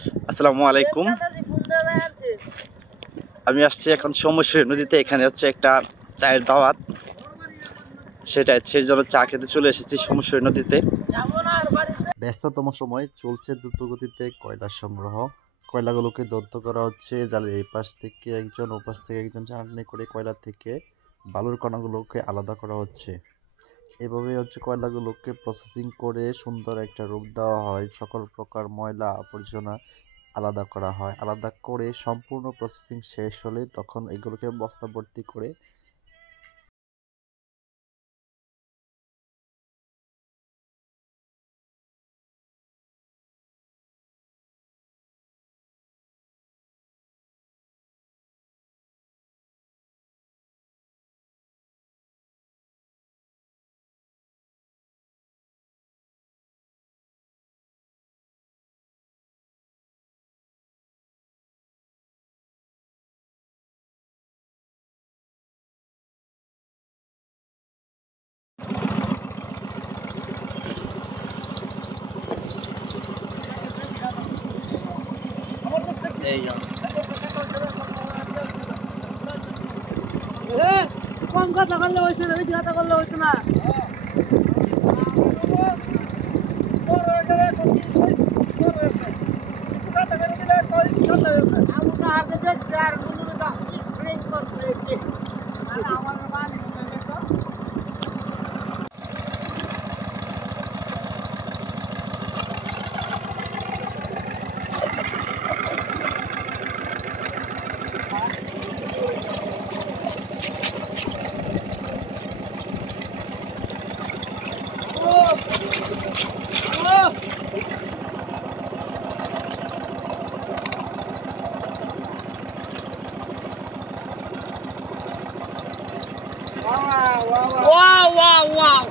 আসসালামু আলাইকুম। আমি আসছি এখন সোমেশ্বরী নদীতে। এখানে হচ্ছে একটা চায়ের দাওয়াত, সেই জন্য চা খেতে চলে এসেছি সোমেশ্বরী নদীতে। ব্যস্ততম সময় চলছে দ্রুতগতিতে কয়লা সংগ্রহ। কয়লাগুলোকে দগ্ধ করা হচ্ছে জালের এই পাশ থেকে একজন, ও পাশ থেকে একজন টানাটানি করে কয়লা থেকে বালুর কণাগুলোকে আলাদা করা হচ্ছে। এভাবে হচ্ছে কয়লাগুলোকে প্রসেসিং করে সুন্দর একটা রূপ দেওয়া হয়। সকল প্রকার ময়লা আবর্জনা আলাদা করা হয়। আলাদা করে সম্পূর্ণ প্রসেসিং শেষ হলে তখন এগুলোকে বস্তা ভর্তি করে কম কথা করলে হয়েছে না, বেশি কথা করলে হয়েছে না। Wow, wow, wow.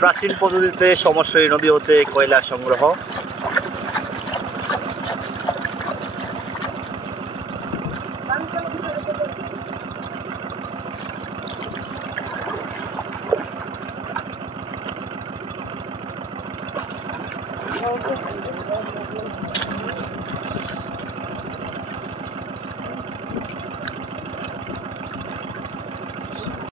প্রাচীন পদ্ধতিতে সোমেশ্বরী নদী হতে কয়লা সংগ্রহ।